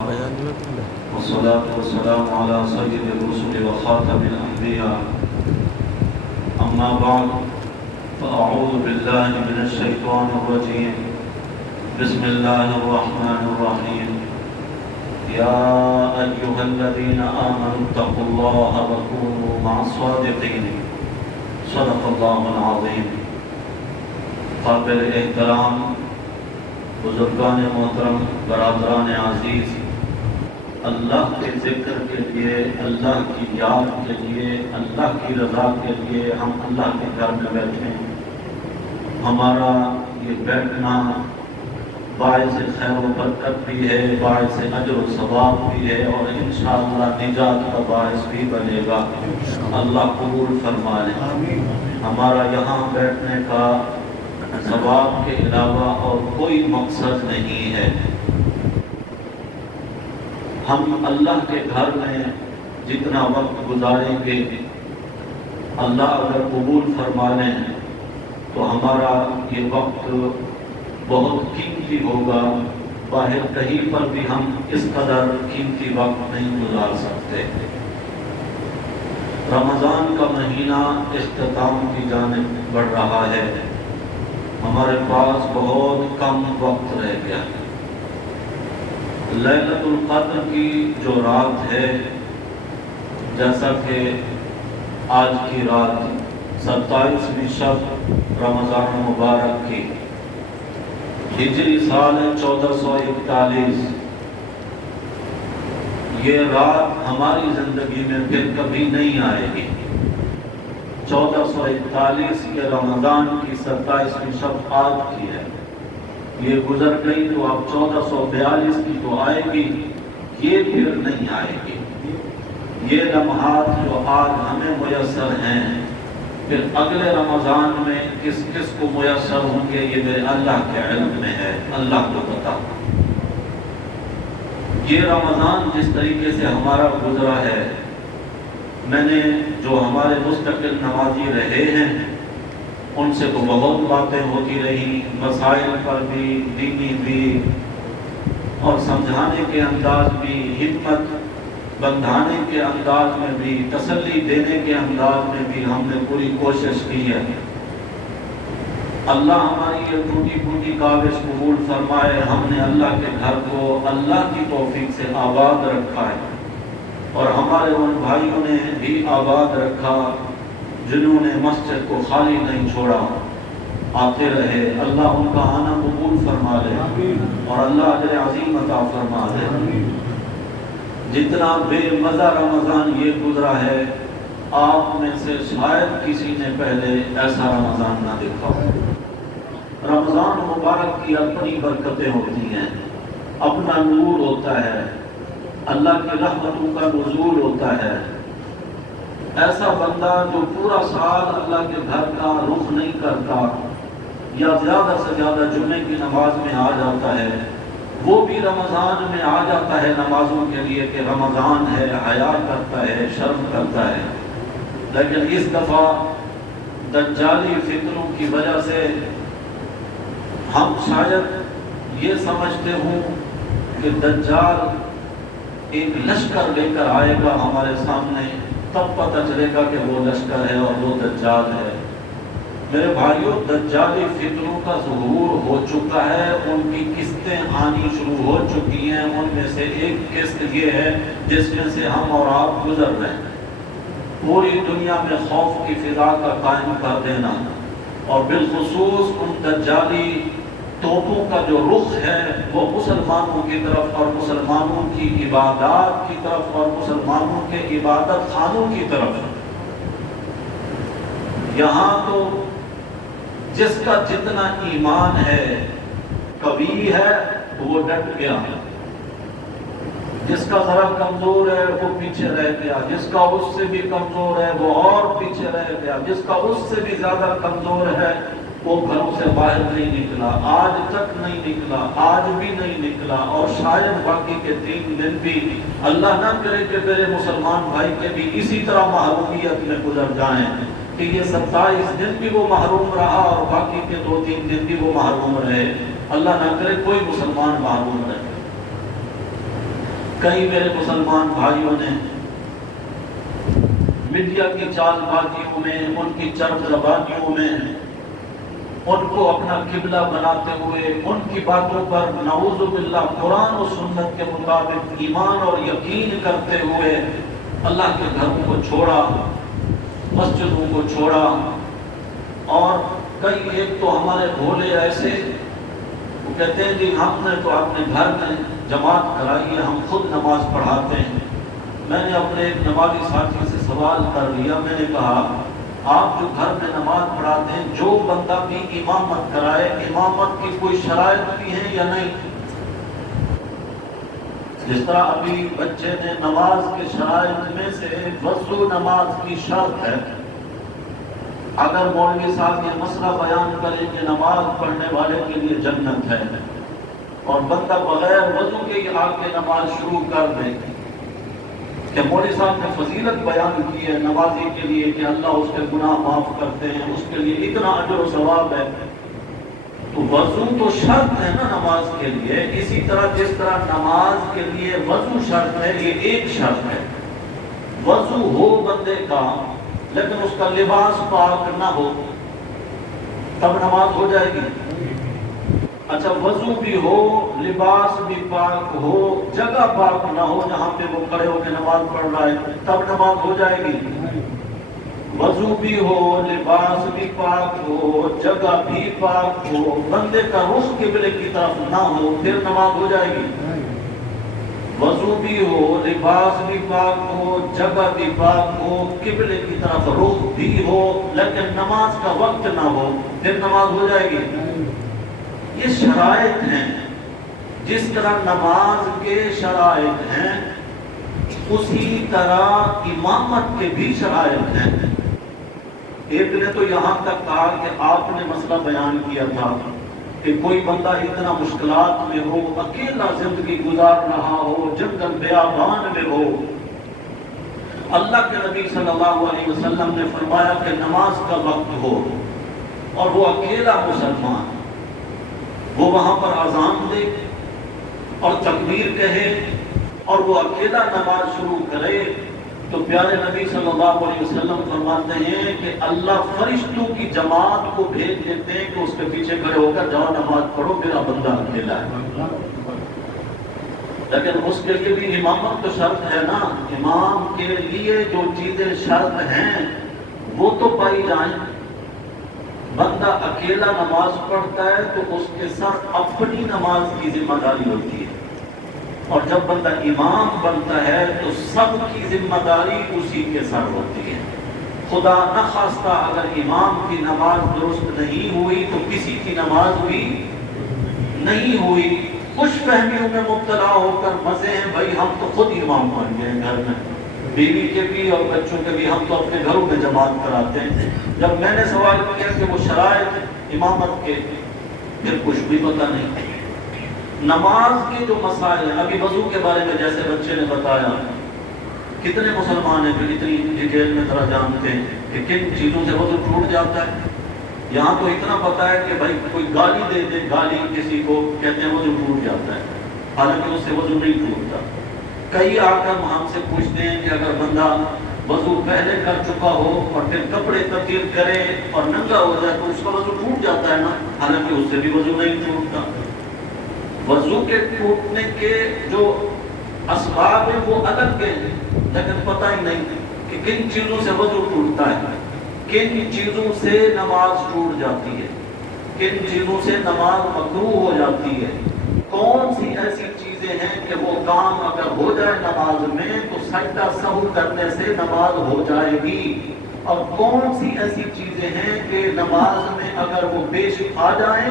والصلاة والسلام على سيد الرسل وخاتم الأنبياء. أما بعد فأعوذ بالله من الشيطان الرجيم. بسم الله الرحمن الرحيم. يا أيها الذين آمنوا اتقوا الله وكونوا مع الصادقين. صدق الله العظيم. قابل احترام بزرگان محترم، برادران عزیز، اللہ کے ذکر کے لیے، اللہ کی یاد کے لیے، اللہ کی رضا کے لیے ہم اللہ کے گھر میں بیٹھے ہیں. ہمارا یہ بیٹھنا باعث خیر و برکت بھی ہے، باعث اجر و ثواب بھی ہے، اور انشاءاللہ نجات کا باعث بھی بنے گا. اللہ قبول فرمائے. ہمارا یہاں بیٹھنے کا ثواب کے علاوہ اور کوئی مقصد نہیں ہے. ہم اللہ کے گھر میں جتنا وقت گزاریں گے، اللہ اگر قبول فرما لیں تو ہمارا یہ وقت بہت قیمتی ہوگا. باہر کہیں پر بھی ہم اس قدر قیمتی وقت نہیں گزار سکتے. رمضان کا مہینہ اختتام کی جانب بڑھ رہا ہے. ہمارے پاس بہت کم وقت رہ گیا. لیلۃ القدر کی جو رات ہے، جیسا کہ آج کی رات 27ویں شب رمضان مبارک کی، ہجری سال ہے 1441. یہ رات ہماری زندگی میں پھر کبھی نہیں آئے گی. 1441 کے رمضان کی 27ویں شب آج کی ہے. یہ گزر گئی تو اب 1442 کی تو آئے گی، یہ پھر نہیں آئے گی. یہ لمحات جو آج ہمیں میسر ہیں، پھر اگلے رمضان میں کس کس کو میسر ہوں گے یہ میرے اللہ کے علم میں ہے، اللہ کو پتا. یہ رمضان جس طریقے سے ہمارا گزرا ہے، میں نے جو ہمارے مستقل نمازی رہے ہیں ان سے تو بہت باتیں ہوتی رہی، مسائل پر بھی، دینی بھی، اور سمجھانے کے انداز بھی، ہمت بندھانے کے انداز میں بھی، تسلی دینے کے انداز میں بھی ہم نے پوری کوشش کی ہے. اللہ ہماری یہ ٹوٹی پھوٹی کاوش قبول فرمائے. ہم نے اللہ کے گھر کو اللہ کی توفیق سے آباد رکھا ہے، اور ہمارے ان بھائیوں نے بھی آباد رکھا جنہوں نے مسجد کو خالی نہیں چھوڑا، آتے رہے. اللہ ان کا آنا قبول فرما لے، اور اللہ اجر عظیم عطا فرما دے. جتنا بے مزہ رمضان یہ گزرا ہے، آپ میں سے شاید کسی نے پہلے ایسا رمضان نہ دیکھا ہو. رمضان مبارک کی اپنی برکتیں ہوتی ہیں، اپنا نور ہوتا ہے، اللہ کی رحمتوں کا نزول ہوتا ہے. ایسا بندہ جو پورا سال اللہ کے گھر کا رخ نہیں کرتا، یا زیادہ سے زیادہ جمعے کی نماز میں آ جاتا ہے، وہ بھی رمضان میں آ جاتا ہے نمازوں کے لیے کہ رمضان ہے، حیا کرتا ہے، شرم کرتا ہے. لیکن اس دفعہ دجالی فکروں کی وجہ سے ہم شاید یہ سمجھتے ہوں کہ دجال ایک لشکر لے کر آئے گا ہمارے سامنے، تب پتہ چلے گا کہ وہ لشکر ہے اور وہ دجال ہے. میرے بھائیوں، دجالی فکروں کا ظہور ہو چکا ہے، ان کی قسطیں آنی شروع ہو چکی ہیں. ان میں سے ایک قسط یہ ہے جس میں سے ہم اور آپ گزر رہے ہیں. پوری دنیا میں خوف کی فضا کا قائم کر دینا، اور بالخصوص ان دجالی توپوں کا جو رخ ہے وہ مسلمانوں کی طرف اور مسلمانوں کی عبادات کی طرف اور مسلمانوں کے عبادت خانوں کی طرف. یہاں تو جس کا جتنا ایمان ہے، قوی ہے، وہ ڈٹ گیا. جس کا ذرا کمزور ہے وہ پیچھے رہ گیا. جس کا اس سے بھی کمزور ہے وہ اور پیچھے رہ گیا. جس کا اس سے بھی زیادہ کمزور ہے وہ گھروں سے باہر نہیں نکلا، آج تک نہیں نکلا، آج بھی نہیں نکلا، اور شاید باقی کے 3 دن بھی اللہ نہ کرے کہ میرے مسلمان بھائی کے بھی اسی طرح محرومیت میں گزر جائیں کہ یہ 27 دن بھی وہ محروم رہا اور باقی کے 2-3 دن بھی وہ محروم رہے. اللہ نہ کرے کوئی مسلمان محروم رہے. کئی میرے مسلمان بھائیوں نے میڈیا کی چال بازیوں میں، ان کی چرب زبانیوں میں ان کو اپنا قبلہ بناتے ہوئے ان کی باتوں پر نعوذ باللہ قرآن و سنت کے مطابق ایمان اور یقین کرتے ہوئے اللہ کے گھروں کو چھوڑا، مسجدوں کو چھوڑا، اور کئی ایک تو ہمارے بھولے ایسے وہ کہتے ہیں کہ ہم نے تو اپنے گھر میں جماعت کرائی ہے، ہم خود نماز پڑھاتے ہیں۔ میں نے اپنے ایک نمازی ساتھی سے سوال کر لیا، میں نے کہا آپ جو گھر میں نماز پڑھاتے ہیں، جو بندہ بھی امامت کرائے، امامت کی کوئی شرائط بھی ہیں یا نہیں؟ جس طرح ابھی بچے نے نماز کے شرائط میں سے وضو نماز کی شرط ہے، اگر مولوی صاحب یہ مسئلہ بیان کریں کہ نماز پڑھنے والے کے لیے جنت ہے اور بندہ بغیر وضو کے ہی آ کے نماز شروع کر دے، کہ مولوی صاحب نے فضیلت بیان کی ہے نمازی کے لیے کہ اللہ اس کے گناہ معاف کرتے ہیں، اس کے لیے اتنا اجر و ثواب ہے، تو وضو تو شرط ہے نا نماز کے لیے۔ اسی طرح جس طرح نماز کے لیے وضو شرط ہے، یہ ایک شرط ہے، وضو ہو بندے کا لیکن اس کا لباس پاک نہ ہو تب نماز ہو جائے گی۔ اچھا وضو بھی ہو، لباس بھی پاک ہو، جگہ پاک نہ ہو جہاں پہ وہ کھڑے ہو کے نماز پڑھ رہا ہے تب نماز ہو جائے گی۔ وضو بھی ہو، لباس بھی پاک ہو، جگہ بھی پاک ہو، بندے کا رخ قبلے کی طرف نہ ہو پھر نماز ہو جائے گی۔ وضو بھی ہو، لباس بھی پاک ہو، جگہ بھی پاک ہو، قبلے کی طرف رخ بھی ہو، لیکن نماز کا وقت نہ ہو پھر نماز ہو جائے گی۔ یہ شرائط ہیں، جس طرح نماز کے شرائط ہیں اسی طرح امامت کے بھی شرائط ہیں۔ ایک نے تو یہاں تک کہا کہ آپ نے مسئلہ بیان کیا تھا کہ کوئی بندہ اتنا مشکلات میں ہو، اکیلا زندگی گزار رہا ہو، جنگل بیابان میں ہو، اللہ کے نبی صلی اللہ علیہ وسلم نے فرمایا کہ نماز کا وقت ہو اور وہ اکیلا مسلمان وہ وہاں پر اذان دے اور تکبیر کہے اور وہ اکیلا نماز شروع کرے، تو پیارے نبی صلی اللہ علیہ وسلم فرماتے ہیں کہ اللہ فرشتوں کی جماعت کو بھیج دیتے ہیں کہ اس کے پیچھے کھڑے ہو کر جاؤ نماز پڑھو، میرا بندہ اکیلا ہے۔ لیکن اس کے لیے بھی امامت تو شرط ہے نا، امام کے لیے جو چیزیں شرط ہیں وہ تو پائی جائیں۔ بندہ اکیلا نماز پڑھتا ہے تو اس کے ساتھ اپنی نماز کی ذمہ داری ہوتی ہے، اور جب بندہ امام بنتا ہے تو سب کی ذمہ داری اسی کے سر ہوتی ہے۔ خدا نہ خواستہ اگر امام کی نماز درست نہیں ہوئی تو کسی کی نماز بھی نہیں ہوئی۔ خوش فہمیوں میں مبتلا ہو کر مزے ہیں، بھائی ہم تو خود امام بن گئے گھر میں، بیوی کے بھی اور بچوں کے بھی ہم تو اپنے گھروں میں جماعت کراتے ہیں۔ جب میں نے سوال کیا کہ وہ شرائط امامت کے، پھر کچھ بھی پتہ نہیں۔ نماز کے جو مسائل ہیں، ابھی وضو کے بارے میں جیسے بچے نے بتایا، کتنے مسلمان ہیں پھر اتنی ڈیٹیل میں ذرا جانتے ہیں کہ کن چیزوں سے وضو ٹوٹ جاتا ہے؟ یہاں تو اتنا پتا ہے کہ بھائی کوئی گالی دے دے، گالی کسی کو کہتے ہیں وضو ٹوٹ جاتا ہے، حالانکہ اس سے وضو نہیں ٹوٹتا۔ کئی آ کر ہم سے پوچھتے ہیں کہ اگر بندہ وضو پہلے کر چکا ہو اور پھر کپڑے تبدیل کرے اور ننگا ہو جائے تو اس کا وضو ٹوٹ جاتا ہے نا، حالانکہ اس سے بھی وضو نہیں ٹوٹتا۔ وضو کے ٹوٹنے کے جو اسباب ہیں وہ الگ ہیں، لیکن پتہ ہی نہیں کہ کن چیزوں سے وضو ٹوٹتا ہے، کن چیزوں سے نماز ٹوٹ جاتی ہے، کن چیزوں سے نماز مکروہ ہو جاتی ہے، کون سی ایسی چیزیں ہیں کہ وہ کام اگر ہو جائے نماز میں تو سجدہ سہو کرنے سے نماز ہو جائے گی، اور کون سی ایسی چیزیں ہیں کہ نماز میں اگر وہ پیش آ جائیں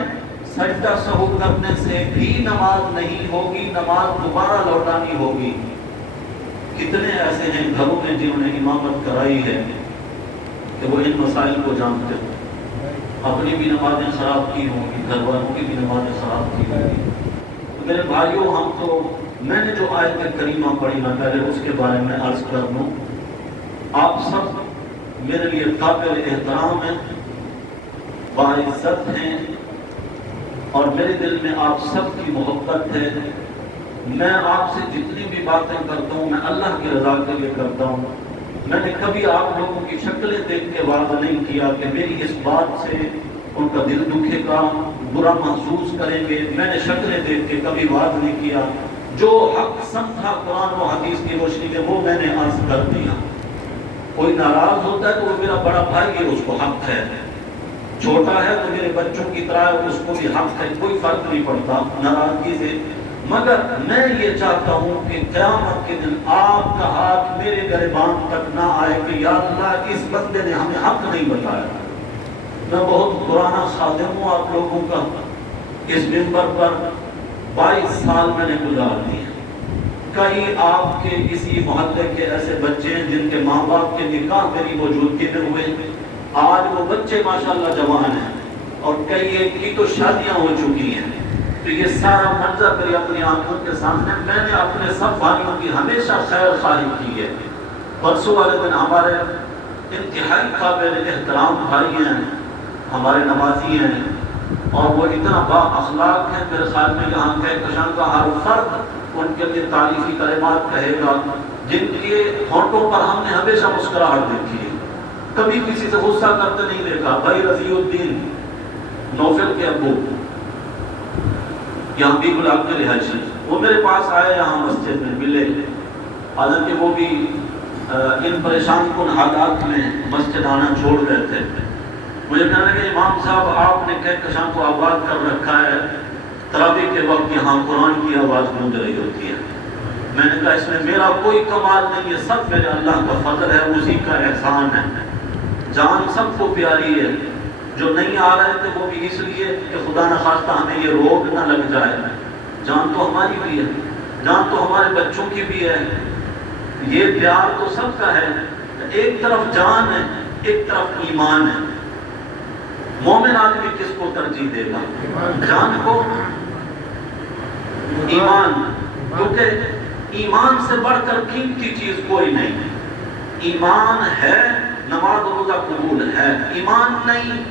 سجدہ سہو کرنے سے بھی نماز نہیں ہوگی، نماز دوبارہ لوٹانی ہوگی۔ کتنے ایسے ہیں گھروں میں جنہوں نے امامت کرائی ہے کہ وہ ان مسائل کو جانتے ہوں، اپنی بھی نمازیں خراب کی ہوں گی، گھر والوں کی بھی نمازیں خراب کی ہوں گی۔ میرے بھائیوں، ہم تو میں نے جو آیت کریمہ پڑھی میں پہلے اس کے بارے میں عرض کر دوں، آپ سب میرے لیے قابل احترام ہیں، باعزت ہیں، اور میرے دل میں آپ سب کی محبت ہے، میں آپ سے جتنی بھی باتیں کرتا ہوں میں اللہ کی رضا کے لیے کرتا ہوں. میں نے کبھی آپ لوگوں کی شکلیں دیکھ کے وعدہ نہیں کیا کہ میری اس بات سے ان کا دل دکھے گا, برا محسوس کریں گے. میں نے شکلیں دیکھ کے کبھی وعدہ نہیں کیا. جو حق سمجھا قرآن و حدیث کی روشنی میں وہ میں نے عرض کر دیا. کوئی ناراض ہوتا ہے تو وہ میرا بڑا بھائی ہے, اس کو حق ہے. چھوٹا ہے تو میرے بچوں کی طرح اس کو بھی حق ہے, کوئی فرق نہیں پڑتا ناراضگی سے. مگر میں یہ چاہتا ہوں کہ قیامت کے دن آپ کا ہاتھ میرے گریبان تک نہ آئے کہ یا اللہ اس بندے نے ہمیں حق نہیں بتایا. میں بہت پرانا خادم ہوں آپ لوگوں کا. اس منبر پر 22 سال میں نے گزار دیے. کئی آپ کے اسی محلے کے ایسے بچے ہیں جن کے ماں باپ کے نکاح میری موجودگی میں ہوئے. آج وہ بچے ماشاءاللہ جوان ہیں اور کئی ایک کی تو شادیاں ہو چکی ہیں. تو یہ سارا منظر میری اپنی آنکھوں کے سامنے. میں نے اپنے سب بھائیوں کی ہمیشہ خیر خواہی کی ہے. پرسوں والے دن ہمارے انتہائی قابل احترام بھائی ہیں, ہمارے نمازی ہیں, اور وہ اتنا با اخلاق ہیں. میرے خیال میں یہاں کہکشان کا ہر فرد ان کے لیے تعریفی کلمات کہے گا, جن کے ہونٹوں پر ہم نے ہمیشہ مسکراہٹ دیکھی ہے. کبھی کسی سے غصہ کرتے نہیں دیکھا. بھائی رضی الدین نوفل کے ابو یہاں بھی گلاب کے رہائشی, وہ میرے پاس آئے یہاں مسجد میں ملے. حالانکہ وہ بھی ان پریشان کن حالات میں مسجد آنا چھوڑ گئے تھے. مجھے کہنے لگے امام صاحب آپ نے کہکشاں کو آباد کر رکھا ہے, تراویح کے وقت یہاں قرآن کی آواز گونج رہی ہوتی ہے. میں نے کہا اس میں میرا کوئی کمال نہیں ہے, سب میرے اللہ کا فضل ہے, اسی کا احسان ہے. جان سب کو پیاری ہے. جو نہیں آ رہے تھے وہ بھی اس لیے کہ خدا نخواستہ ہمیں یہ روگ نہ لگ جائے. جان تو ہماری بھی ہے, جان تو ہمارے بچوں کی بھی ہے. یہ پیار تو سب کا ہے. ایک طرف جان ہے, ایک طرف ایمان ہے. مومن آدمی کس کو ترجیح دے گا, جان کو, ایمان؟ کیونکہ ایمان سے بڑھ کر قیمتی چیز کوئی نہیں. ایمان ہے نماز روزہ قبول ہے, ایمان نہیں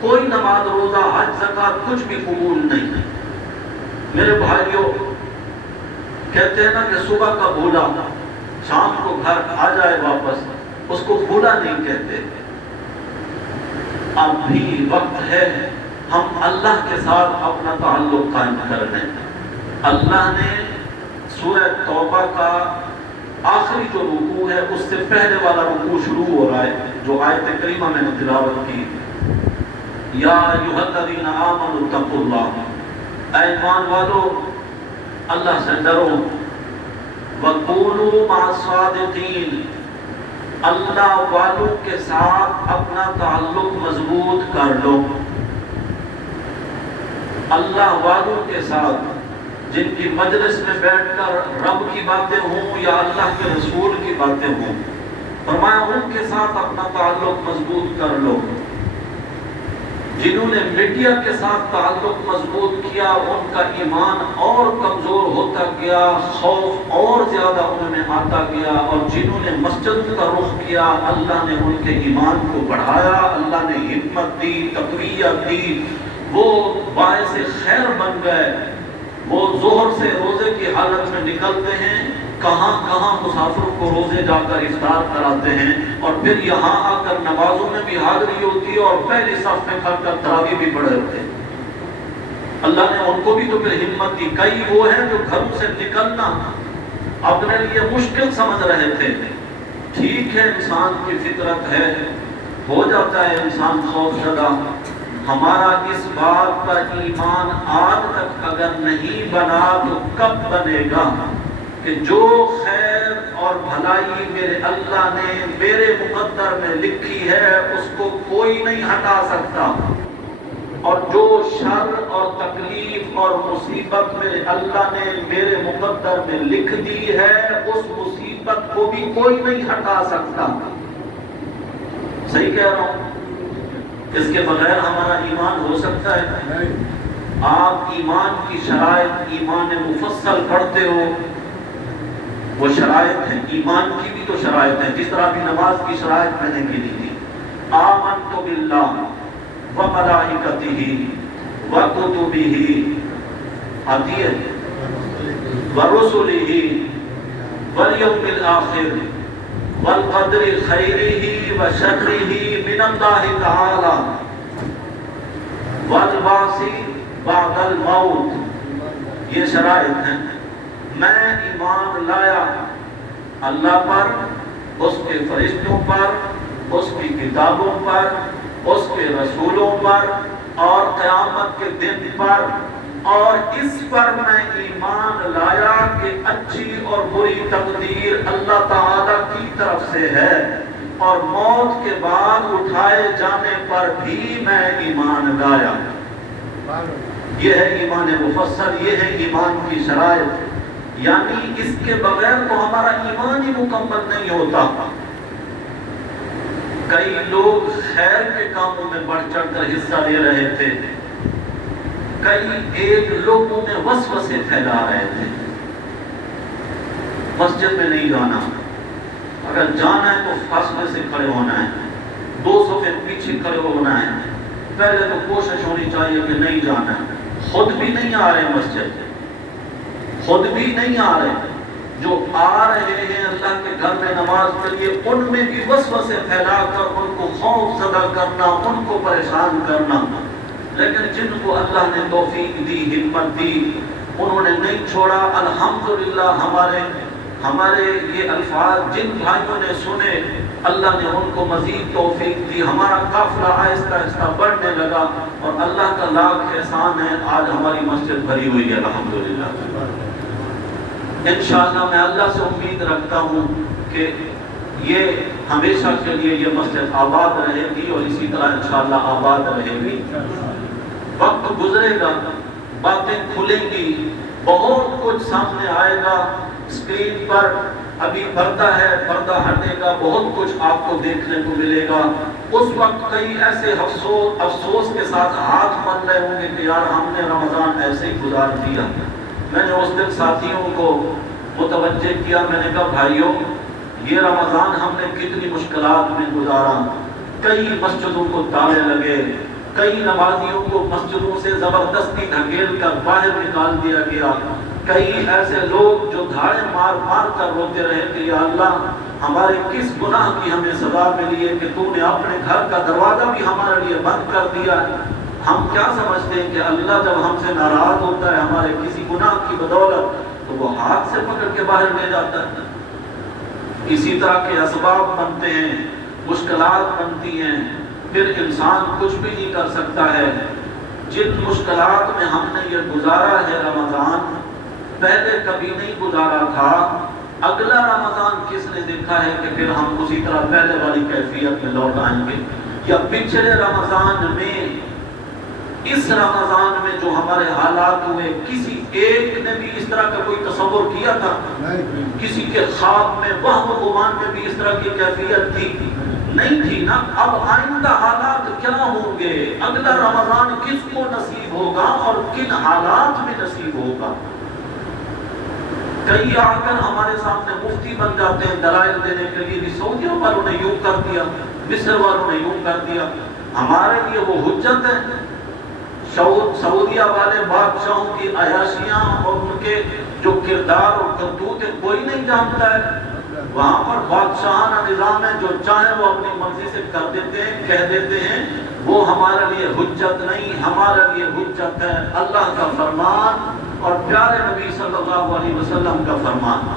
کوئی نماز روزہ حج زکات کچھ بھی قبول نہیں. میرے بھائیوں کہتے ہیں نا کہ صبح کا بھولا شام کو گھر آ جائے واپس, اس کو بھولا نہیں کہتے. اب بھی وقت ہے ہم اللہ کے ساتھ اپنا تعلق قائم کر لیں. اللہ نے سورہ توبہ کا آخری جو رکوع ہے اس سے پہلے والا رکوع شروع ہو رہا ہے, جو آیت کریمہ میں نے تلاوت کی. یا ایھا الذین آمنوا اتقوا اللہ, اے ایمان والو اللہ سے ڈرو. وَكُونُوا مَعَ الصَّادِقِينَ, اللہ والوں کے ساتھ اپنا تعلق مضبوط کر لو. اللہ والوں کے ساتھ جن کی مجلس میں بیٹھ کر رب کی باتیں ہوں یا اللہ کے رسول کی باتیں ہوں, فرمایا ان کے ساتھ اپنا تعلق مضبوط کر لو. جنہوں نے میڈیا کے ساتھ تعلق مضبوط کیا ان کا ایمان اور کمزور ہوتا گیا, خوف اور زیادہ ان میں آتا گیا. اور جنہوں نے مسجد کا رخ کیا اللہ نے ان کے ایمان کو بڑھایا, اللہ نے ہمت دی, تقویت دی, وہ باعث خیر بن گئے. وہ ظہر سے روزے کی حالت میں نکلتے ہیں, کہاں کہاں مسافروں کو روزے جا کر افطار کراتے ہیں, اور پھر یہاں آ کر نمازوں میں بھی حاضری ہوتی ہے اور پہلی صف میں کھڑ کر تراویح بھی پڑھ رہے ہیں. اللہ نے ان کو بھی تو پھر ہمت دی. کئی وہ ہیں جو گھروں سے نکلنا اپنے لیے مشکل سمجھ رہے تھے. ٹھیک ہے, انسان کی فطرت ہے, ہو جاتا ہے انسان خوف زدہ. ہمارا اس بات کا ایمان آج تک اگر نہیں بنا تو کب بنے گا کہ جو خیر اور بھلائی میرے اللہ نے میرے مقدر میں لکھی ہے اس کو کوئی نہیں ہٹا سکتا, اور جو شر اور تکلیف اور مصیبت میرے اللہ نے میرے مقدر میں لکھ دی ہے اس مصیبت کو بھی کوئی نہیں ہٹا سکتا. صحیح کہہ رہا ہوں؟ اس کے بغیر ہمارا ایمان ہو سکتا ہے؟ آپ ایمان کی شرائط, ایمان مفصل پڑھتے ہو, وہ شرائط ہیں. ایمان کی بھی تو شرائط ہیں, جس طرح بھی نماز کی شرائط میں نے گنی تھی. آمنت باللہ وملائکتہ وکتبہ, آتی ہے ورسلہ والیوم الآخر والقدر خیرہ وشرہ من اللہ تعالی والبعث بعد الموت، یہ شرائط ہیں۔ میں ایمان لایا اللہ پر، اس کے فرشتوں پر، اس کی کتابوں پر، اس کے رسولوں پر اور قیامت کے دن پر، اور اس پر میں ایمان لایا کہ اچھی اور بری تقدیر اللہ تعالی کی طرف سے ہے، اور موت کے بعد اٹھائے جانے پر بھی میں ایمان لایا۔ یہ ہے ایمان مفصل، یہ ہے ایمان کی شرائط۔ یعنی اس کے بغیر تو ہمارا ایمان ہی مکمل نہیں ہوتا۔ کئی لوگ خیر کے کاموں میں بڑھ چڑھ کر حصہ لے رہے تھے، کئی ایک لوگوں میں وسوسے پھیلا رہے تھے۔ مسجد میں نہیں جانا، اگر جانا ہے تو فاصلے سے کھڑے ہونا ہے، 2 صفحے پیچھے کھڑے ہونا ہے۔ پہلے تو کوشش ہونی چاہیے کہ نہیں جانا ہے۔ خود بھی نہیں آ رہے مسجد، خود بھی نہیں آ رہے، جو آ رہے ہیں اللہ کے گھر میں نماز کے لیے، ان میں بھی وسوسے پھیلا کر ان کو خوف زدہ کرنا، ان کو پریشان کرنا۔ لیکن جن کو اللہ نے توفیق دی، ہمت دی، انہوں نے نہیں چھوڑا۔ الحمدللہ ہمارے یہ الفاظ جن بھائیوں نے سنے، اللہ نے ان کو مزید توفیق دی۔ ہمارا قافلہ آہستہ آہستہ بڑھنے لگا، اور اللہ کا لاکھ احسان ہے، آج ہماری مسجد بھری ہوئی ہے الحمدللہ۔ انشاءاللہ میں اللہ سے امید رکھتا ہوں کہ یہ ہمیشہ کے لیے یہ مسجد آباد رہے گی، اور اسی طرح انشاءاللہ آباد رہے گی۔ وقت گزرے گا، باتیں کھلیں گی، بہت کچھ سامنے آئے گا۔ اسکرین پر ابھی پردہ ہے، پردہ ہٹے گا، بہت کچھ آپ کو دیکھنے کو ملے گا۔ اس وقت کئی ایسے افسوس کے ساتھ ہاتھ مل رہے ہوں گے کہ یار ہم نے رمضان ایسے ہی گزار دیا۔ میں نے اس دن ساتھیوں کو متوجہ کیا، میں نے کہا بھائیوں، یہ رمضان ہم نے کتنی مشکلات میں گزارا۔ کئی مسجدوں کو تالے لگے، کئی نمازیوں کو مسجدوں سے زبردستی دھکیل کر باہر نکال دیا گیا، کئی ایسے لوگ جو دھاڑے مار مار کر روتے رہے کہ یا اللہ ہمارے کس گناہ کی ہمیں سزا ملی ہے کہ تو نے اپنے گھر کا دروازہ بھی ہمارے لیے بند کر دیا ہے۔ ہم کیا سمجھتے ہیں کہ اللہ جب ہم سے ناراض ہوتا ہے ہمارے کسی گناہ کی بدولت تو وہ ہاتھ سے پکڑ کے باہر لے جاتا ہے؟ اسی طرح کے اسباب بنتے ہیں، مشکلات بنتی ہیں، پھر انسان کچھ بھی نہیں کر سکتا ہے۔ جن مشکلات میں ہم نے یہ گزارا ہے رمضان، پہلے کبھی نہیں گزارا تھا۔ اگلا رمضان کس نے دیکھا ہے کہ پھر ہم اسی طرح پہلے والی کیفیت میں لوٹ آئیں گے؟ یا پچھلے رمضان میں، اس رمضان میں جو ہمارے حالات ہوئے، کسی ایک نے بھی اس طرح کا کوئی تصور کیا تھا؟ کسی کے خواب میں، وہم و گمان میں بھی اس طرح کی کیفیت تھی؟ نہیں تھی نا۔ اب آئندہ حالات کیا ہوں گے، اگلا رمضان کس کو نصیب ہوگا اور کن حالات میں نصیب ہوگا؟ کئی آ کر ہمارے سامنے مفتی بن جاتے ہیں دلائل دینے کے لیے، سعودیوں والوں نے یوں کر دیا، مصر والوں نے یوں کر دیا۔ ہمارے لیے وہ حجت ہے۔ سعودیہ والے بادشاہوں کی عیاشیاں اور ان کے جو کردار اور کرتوت کوئی نہیں جانتا ہے۔ وہاں پر بادشاہانہ نظام ہے، جو چاہیں وہ اپنی مرضی سے کر دیتے ہیں، کہہ دیتے ہیں۔ وہ ہمارے لیے حجت نہیں، ہمارے لیے حجت ہے اللہ کا فرمان اور پیارے نبی صلی اللہ علیہ وسلم کا فرمان۔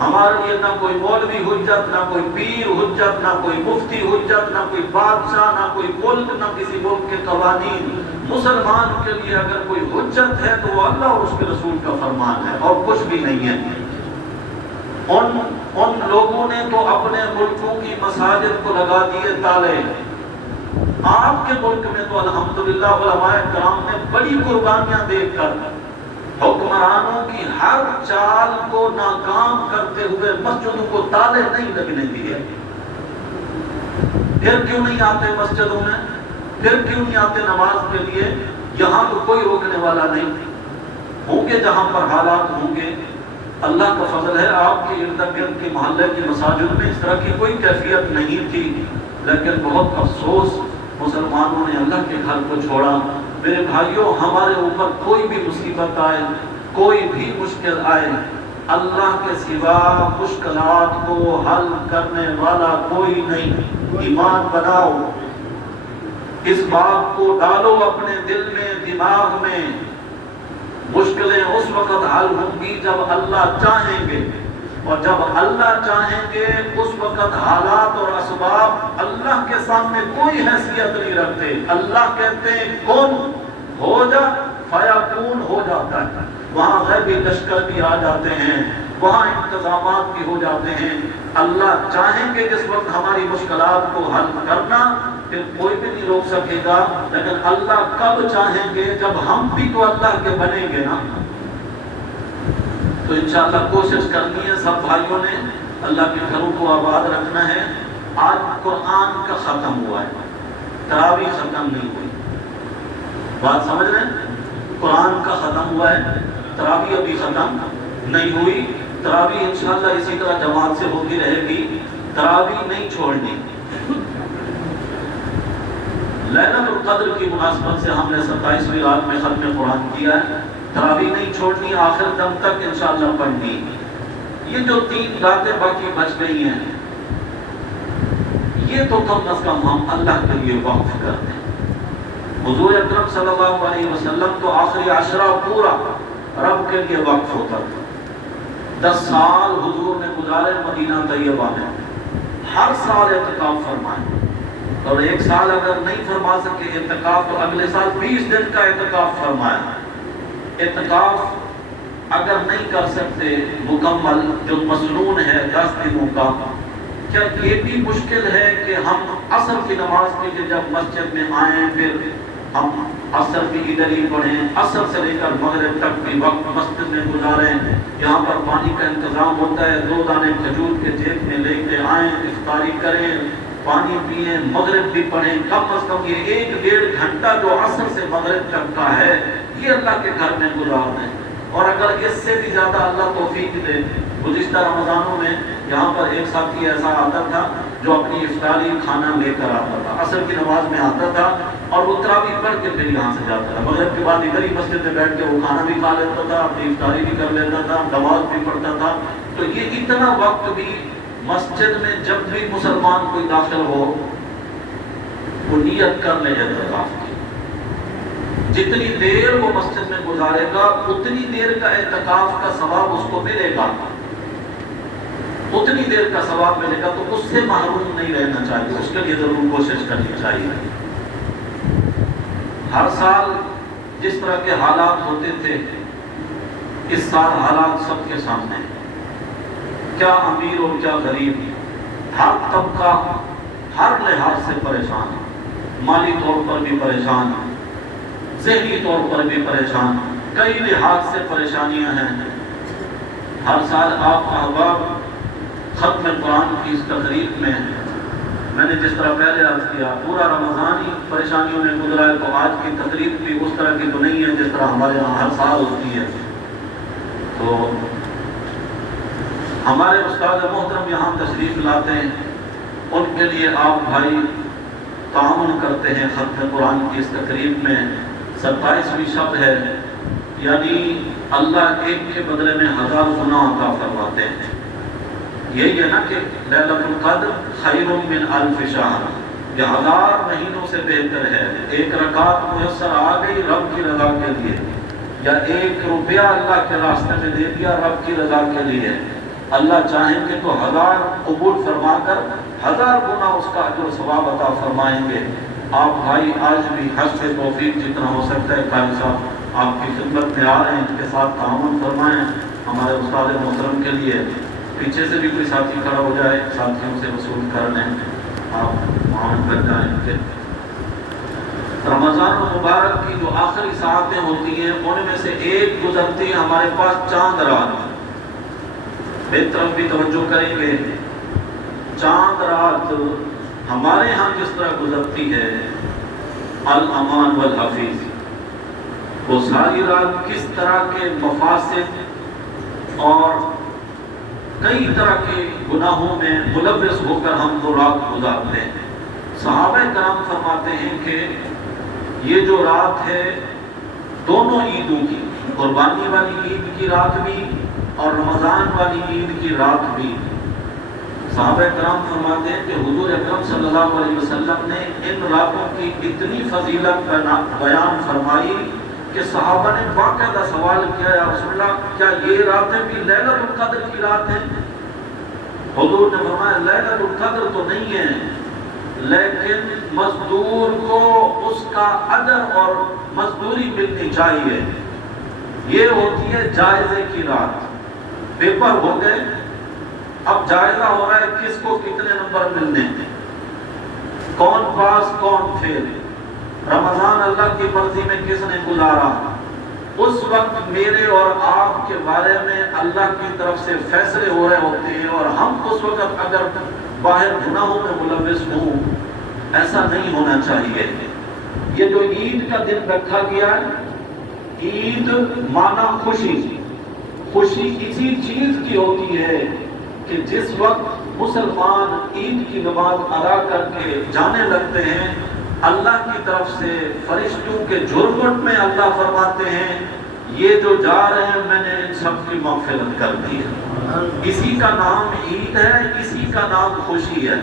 ہمارے لیے نہ کوئی مولوی حجت، نہ کوئی پیر حجت، نہ کوئی مفتی حجت، نہ کوئی بادشاہ، نہ کوئی ملک، نہ کسی ملک کے قوانین۔ مسلمان کے لیے اگر کوئی حجت ہے تو وہ اللہ اور اس کے رسول کا فرمان ہے، اور کچھ بھی نہیں ہے۔ ان لوگوں نے تو اپنے ملکوں کی مساجد کو لگا دیے تالے۔ آپ کے ملک میں تو الحمدللہ علماء کرام نے بڑی قربانیاں دے کر حکمرانوں کی ہر چال کو ناکام کرتے ہوئے مسجدوں کو تالے نہیں لگنے دیے۔ پھر کیوں نہیں آتے مسجدوں میں؟ پھر کیوں نہیں آتے نماز کے لیے؟ یہاں تو کوئی روکنے والا نہیں۔ ہوں گے جہاں پر حالات ہوں گے، اللہ کا فضل ہے آپ کے ارد گرد کے محلے کی مساجد میں اس طرح کی کوئی کیفیت نہیں تھی، لیکن بہت افسوس مسلمانوں نے اللہ کے گھر کو چھوڑا۔ میرے بھائیوں، ہمارے اوپر کوئی بھی مصیبت آئے، کوئی بھی مشکل آئے، اللہ کے سوا مشکلات کو حل کرنے والا کوئی نہیں۔ ایمان بناؤ، اس بات کو ڈالو اپنے دل میں، دماغ میں، مشکلیں اس وقت حل ہوں گی جب اللہ چاہیں گے، اور جب اللہ چاہیں گے اس وقت حالات اور اسباب اللہ کے سامنے کوئی حیثیت نہیں رکھتے۔ اللہ کہتے ہیں کن ہو جا، فیکون ہو جاتا ہے۔ وہاں غیبی لشکر بھی آ جاتے ہیں، وہاں انتظامات بھی ہو جاتے ہیں۔ اللہ چاہیں گے جس وقت ہماری مشکلات کو حل کرنا، پھر کوئی بھی نہیں روک سکے گا۔ لیکن اللہ کب چاہیں گے؟ جب ہم بھی تو اللہ کے بنیں گے نا۔ تو انشاءاللہ کوشش کرنی ہے سب بھائیوں نے، اللہ کے گھروں کو آباد رکھنا ہے۔ آج قرآن کا ختم ہوا ہے، تراویح ختم نہیں ہوئی، بات سمجھ رہے ہیں؟ قرآن کا ختم ہوا ہے، تراویح ابھی ختم نہیں ہوئی۔ تراویح انشاءاللہ اسی طرح جماعت سے ہوتی رہے گی، تراویح نہیں چھوڑنی۔ لیلۃ القدر کی مناسبت سے ہم نے 27ویں رات میں ختم قرآن کیا ہے، تراویح نہیں چھوڑنی، آخر دم تک انشاءاللہ پڑھنی۔ یہ جو 3 راتیں باقی بچ گئی ہیں، یہ تو کم از کم ہم اللہ کے لیے وقف کر دیں۔ حضور اکرم صلی اللہ علیہ وسلم تو آخری عشرہ پورا رب کے لیے وقف ہوتا تھا۔ 10 سال حضور نے گزارے مدینہ طیبہ میں، ہر سال اعتکاف فرمائے، اور 1 سال اگر نہیں فرما سکے اعتکاف تو اگلے سال 20 دن کا اعتکاف فرمایا۔ اعتکاف اگر نہیں کر سکتے مکمل، جو مسنون ہے 10 دنوں کا، کیا یہ بھی مشکل ہے کہ ہم عصر کی نماز کے لیے جب مسجد میں آئیں پھر ہم عصر بھی ادھر ہی پڑھیں، عصر سے لے کر مغرب تک بھی وقت مسجد میں گزاریں؟ یہاں پر پانی کا انتظام ہوتا ہے، 2 دانے کھجور کے جیب میں لے کے آئیں، افطاری کریں، پانی پئیں، مغرب بھی پڑھیں۔ کم از کم یہ 1-1.5 گھنٹہ جو عصر سے مغرب تک کا ہے، یہ اللہ کے گھر میں گزار دیں۔ اور اگر اس سے بھی زیادہ اللہ توفیق دے، گزشتہ رمضانوں میں یہاں پر ایک ساتھی ایسا آتا تھا جو اپنی افطاری کھانا لے کر آتا تھا، عصر کی نماز میں آتا تھا اور وہ تراویح پڑھ کے پھر یہاں سے جاتا تھا، مغرب کے بعد ادھر ہی مسجد میں بیٹھ کے وہ کھانا بھی کھا لیتا تھا، اپنی افطاری بھی کر لیتا تھا، نماز بھی پڑھتا تھا۔ تو یہ اتنا وقت بھی مسجد میں جب بھی مسلمان کوئی داخل ہو، وہ نیت کر لے اعتکاف کی، جتنی دیر وہ مسجد میں گزارے گا اتنی دیر کا اعتکاف کا ثواب اس کو ملے گا، اتنی دیر کا ثواب ملے گا۔ تو اس سے محروم نہیں رہنا چاہیے، اس کے لیے ضرور کوشش کرنی چاہیے۔ ہر سال جس طرح کے حالات ہوتے تھے، اس سال حالات سب کے سامنے، کیا امیر اور کیا غریب، ہر طبقہ ہر لحاظ سے پریشان، مالی طور پر بھی پریشان، ذہنی طور پر بھی پریشان، کئی لحاظ سے پریشانیاں ہیں۔ ہر سال آپ احباب ختم قرآن کی اس تقریب میں نے جس طرح پہلے عرض کیا، پورا رمضان ہی پریشانیوں میں گزرا ہے، تو آج کی تقریب بھی اس طرح کی تو نہیں ہے جس طرح ہمارے یہاں ہر سال ہوتی ہے۔ تو ہمارے استاد محترم یہاں تشریف لاتے ہیں، ان کے لیے آپ بھائی تعاون کرتے ہیں ختم قرآن کی اس تقریب میں۔ 27ویں شب ہے، یعنی اللہ ایک کے بدلے میں 1000 گنا عطا فرماتے ہیں۔ یہی ہے نا کہ لیلۃ القدر خیر من 1000 شہر، یہ 1000 مہینوں سے بہتر ہے۔ 1 رکعت میسر آ گئی رب کی رضا کے لیے، یا 1 روپیہ اللہ کے راستے میں دے دیا رب کی رضا کے لیے، اللہ چاہیں گے تو 1000 قبول فرما کر 1000 گنا اس کا اجر و ثواب عطا فرمائیں گے۔ آپ بھائی آج بھی حسب توفیق جتنا ہو سکتا ہے، قاری صاحب آپ کی خدمت میں آ رہے ہیں، ان کے ساتھ تعاون فرمائیں ہمارے استاد محترم کے لیے۔ پیچھے سے بھی کوئی ساتھی کھڑا ہو جائے، ساتھیوں سے وصول کر لیں، آپ معاون کر جائیں ان کے۔ رمضان المبارک کی جو آخری ساعتیں ہوتی ہیں، ان میں سے ایک گزرتی ہے ہمارے پاس چاند رات۔ میری طرف بھی توجہ کریں گے، چاند رات ہمارے ہاں جس طرح گزرتی ہے الامان والحفیظ، وہ ساری رات کس طرح کے مفاسد اور کئی طرح کے گناہوں میں ملوث ہو کر ہم وہ رات گزارتے ہیں۔ صحابہ کرام فرماتے ہیں کہ یہ جو رات ہے دونوں عیدوں کی، قربانی والی عید کی رات بھی اور رمضان والی عید کی رات بھی۔ صحابہ کرام فرماتے ہیں کہ حضور اکرم صلی اللہ علیہ وسلم نے ان راتوں کی اتنی فضیلت بیان فرمائی کہ صحابہ نے باقاعدہ سوال کیا، یا رسول اللہ کیا یہ راتیں بھی لیلۃ القدر کی رات ہیں؟ حضور نے فرمایا لیلۃ القدر تو نہیں ہے، لیکن مزدور کو اس کا اجر اور مزدوری ملنی چاہیے۔ یہ ہوتی ہے جائزے کی رات۔ پیپر ہو گئے، اب جائزہ ہو رہا ہے کس کو کتنے نمبر ملنے ہیں، کون پاس کون فیل، رمضان اللہ کی مرضی میں کس نے گزارا۔ اس وقت میرے اور آپ کے بارے میں اللہ کی طرف سے فیصلے ہو رہے ہوتے ہیں، اور ہم اس وقت اگر باہر گناہوں میں ملوث ہوں، ایسا نہیں ہونا چاہیے۔ یہ جو عید کا دن رکھا گیا ہے، عید مانا خوشی، خوشی اسی چیز کی ہوتی ہے کہ جس وقت مسلمان عید کی نماز ادا کر کے جانے لگتے ہیں، اللہ کی طرف سے فرشتوں کے جھرمٹ میں اللہ فرماتے ہیں یہ جو جا رہے ہیں میں نے ان سب کی مغفرت کر دی ہے۔ اسی کا نام عید ہے، اسی کا نام خوشی ہے۔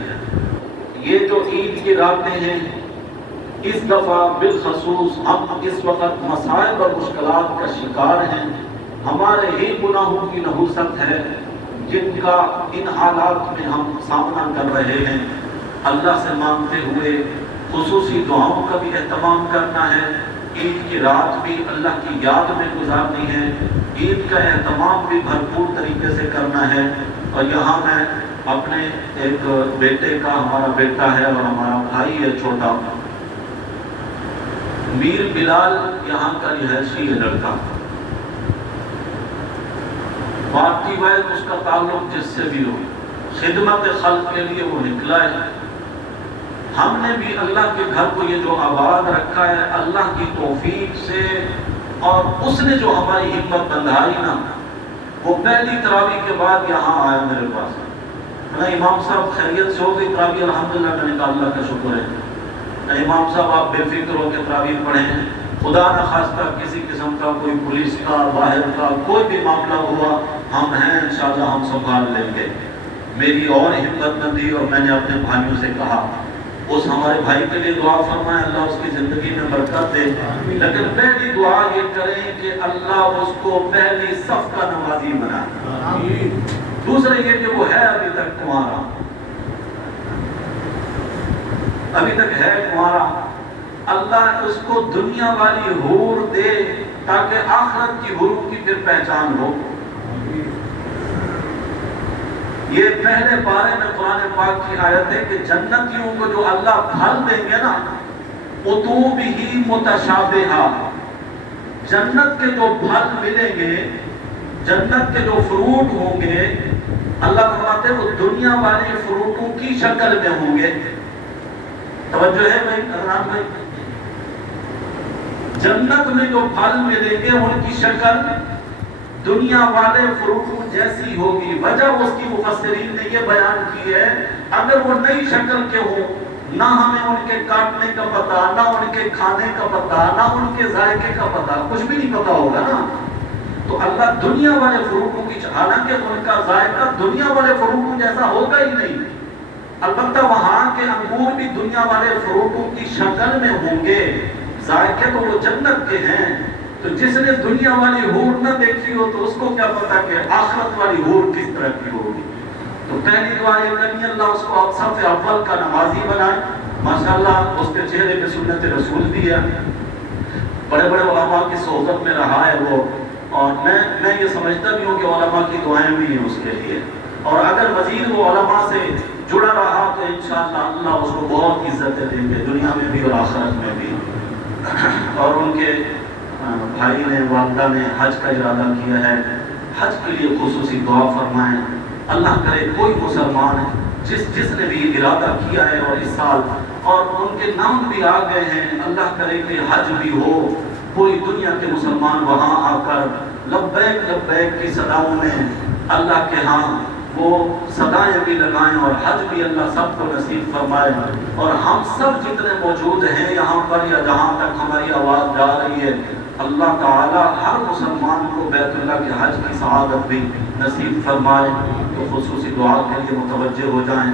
یہ جو عید کی راتیں ہیں، اس دفعہ بالخصوص ہم اس وقت مسائل اور مشکلات کا شکار ہیں، ہمارے ہی گناہوں کی نحوست ہے جن کا ان حالات میں ہم سامنا کر رہے ہیں۔ اللہ سے مانگتے ہوئے خصوصی دعاؤں کا بھی اہتمام کرنا ہے، عید کی رات بھی اللہ کی یاد میں گزارنی ہے، عید کا اہتمام بھی بھرپور طریقے سے کرنا ہے۔ اور یہاں میں اپنے ایک بیٹے کا، ہمارا بیٹا ہے اور ہمارا بھائی ہے چھوٹا، میر بلال یہاں کا رہائشی ہے لڑکا، پارٹی وائز اس کا تعلق جس سے بھی ہو، خدمت خلق کے لیے وہ نکلا ہے۔ ہم نے بھی اللہ کے گھر کو یہ جو آباد رکھا ہے اللہ کی توفیق سے، اور اس نے جو ہماری ہمت بندھائی نا، وہ پہلی تراویح کے بعد یہاں آیا میرے پاس، امام صاحب خیریت سے ہو گئی تراویح؟ الحمدللہ۔ میں نے کہا اللہ کا شکر ہے۔ امام صاحب آپ بے فکر ہو کے تراویح پڑھیں، خدا نہ خواستہ کسی قسم کا کوئی پولیس کا، باہر کا کوئی بھی معاملہ ہوا، ہم ہیں انشاءاللہ، ہم سنبھال لیں گے۔ میری اور ہمت نہ دی، اور میں نے اپنے بھائیوں سے کہا اس ہمارے بھائی کے لیے دعا فرمائے، اللہ اس کی زندگی میں برکت دے، لیکن پہلی دعا یہ کریں کہ اللہ اس کو پہلی صف کا نمازی بنائے۔ دوسرا یہ کہ وہ ہے ابھی تک تمہارا، ابھی تک ہے تمہارا، اللہ اس کو دنیا والی حور دے تاکہ آخرت کی حوروں کی پھر پہچان ہو۔ یہ پہلے پارے میں قرآن پاک کی آیت ہے کہ جنتیوں کو جو اللہ پھل دیں گے نا، قُطُوبِهِ مُتَشَابِهَةٌ، جنت کے جو پھل ملیں گے، جنت کے جو فروٹ ہوں گے، اللہ فرماتے ہیں وہ دنیا والے فروٹوں کی شکل میں ہوں گے۔ توجہ ہے بھائی حضرات بھائی؟ جنت میں جو پھل ملیں گے ان کی شکل دنیا والے فروٹوں جیسی ہوگی۔ وجہ اس کی مفسرین نے یہ بیان کی ہے، اگر وہ نئی شکل کے ہوں، نہ ہمیں ان کے کاٹنے کا پتہ، نہ ان کے کھانے کا پتہ، نہ ان کے ذائقے کا پتہ، کچھ بھی نہیں پتہ ہوگا نا، تو اللہ دنیا والے فروٹوں کی، حالانکہ ان کا ذائقہ دنیا والے فروٹوں جیسا ہوگا ہی نہیں، البتہ وہاں کے انگور بھی دنیا والے فروٹوں کی شکل میں ہوں گے، ذائقے تو وہ جنت کے ہیں۔ تو جس نے دنیا والی حور نہ دیکھی ہو تو اس کو کیا پتا کہ آخرت والی حور کس طرح کی ہوگی۔ تو پہلی دعا یہ کرنی اللہ اس کو صف اول کا نمازی بنائے۔ ماشاءاللہ اس کے چہرے پہ سنت رسول بھی ہے، بڑے بڑے علماء کی صحبت میں رہا ہے وہ، اور میں یہ سمجھتا بھی ہوں کہ علماء کی دعائیں بھی ہیں اس کے لیے، اور اگر مزید وہ علماء سے جڑا رہا تو انشاءاللہ اللہ اس کو بہت عزتیں دیں گے دنیا میں بھی اور آخرت میں بھی۔ اور ان کے بھائی نے، والدہ نے حج کا ارادہ کیا ہے، حج کے لیے خصوصی دعا فرمائیں۔ اللہ کرے کوئی مسلمان جس نے بھی ارادہ کیا ہے اور اس سال، اور ان کے نام بھی آ گئے ہیں، اللہ کرے کہ حج بھی ہو، پوری دنیا کے مسلمان وہاں آ کر لبیک لبیک کی صداؤں میں اللہ کے ہاں وہ صدائیں بھی لگائیں، اور حج بھی اللہ سب کو نصیب فرمائے۔ اور ہم سب جتنے موجود ہیں یہاں پر یا جہاں تک ہماری آواز جا رہی ہے، اللہ تعالی ہر مسلمان کو بیت اللہ کے حج کی سعادت بھی نصیب فرمائے، تو خصوصی دعا کے لیے متوجہ ہو جائیں۔